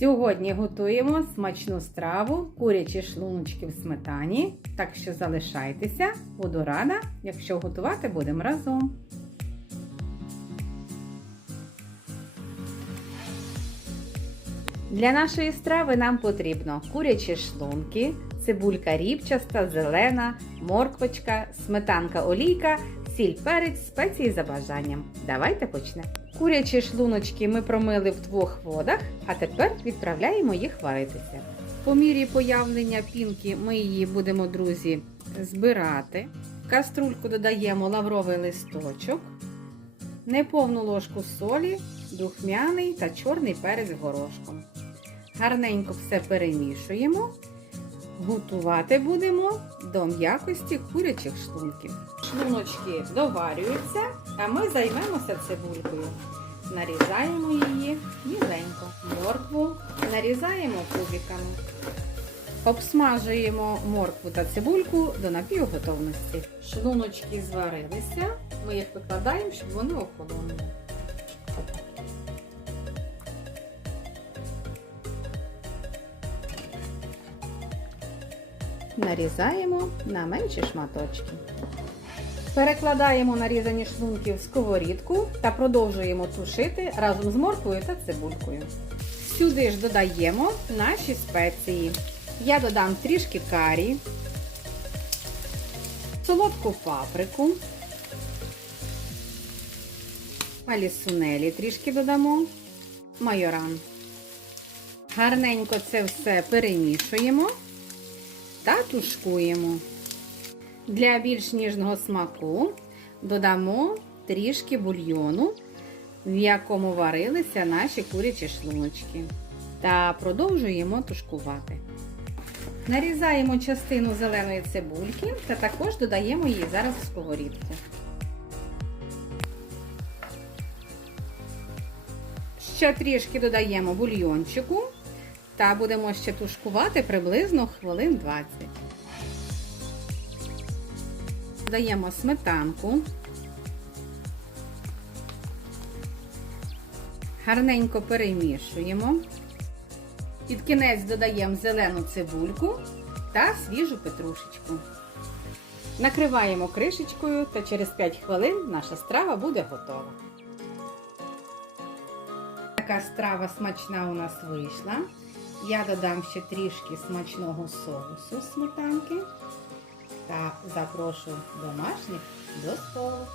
Сьогодні готуємо смачну страву курячі шлуночки в сметані. Так що залишайтеся, буду рада, якщо готувати будемо разом. Для нашої страви нам потрібно курячі шлунки, цибулька рібчаста, зелена, морквочка, сметанка олійка, сіль перець, спеції за бажанням. Давайте почнемо. Курячі шлуночки ми промили в двох водах, а тепер відправляємо їх варитися. По мірі появлення пінки ми її будемо, друзі, збирати. В каструльку додаємо лавровий листочок, неповну ложку солі, духмяний та чорний перець горошком. Гарненько все перемішуємо. Готувати будемо до м'якості курячих шлунків. Шлуночки доварюються, а ми займемося цибулькою. Нарізаємо її міленько. Моркву нарізаємо кубиками. Обсмажуємо моркву та цибульку до напівготовності. Шлуночки зварилися. Ми їх викладаємо, щоб вони охолонули. Нарізаємо на менші шматочки. Перекладаємо нарізані шлунки в сковорідку та продовжуємо тушити разом з морквою та цибулькою. Сюди ж додаємо наші спеції. Я додам трішки карі, солодку паприку, алісунелі трішки додамо, майоран. Гарненько це все перемішуємо та тушкуємо. Для більш ніжного смаку додамо трішки бульйону, в якому варилися наші курячі шлуночки. Та продовжуємо тушкувати. Нарізаємо частину зеленої цибульки та також додаємо її зараз в сковорідку. Ще трішки додаємо бульйончику та будемо ще тушкувати приблизно хвилин 20. Додаємо сметанку. Гарненько перемішуємо. Під кінець додаємо зелену цибульку та свіжу петрушечку. Накриваємо кришечкою та через 5 хвилин наша страва буде готова. Така страва смачна у нас вийшла. Я додам ще трішки смачного соусу сметанки та запрошую домашніх до столу.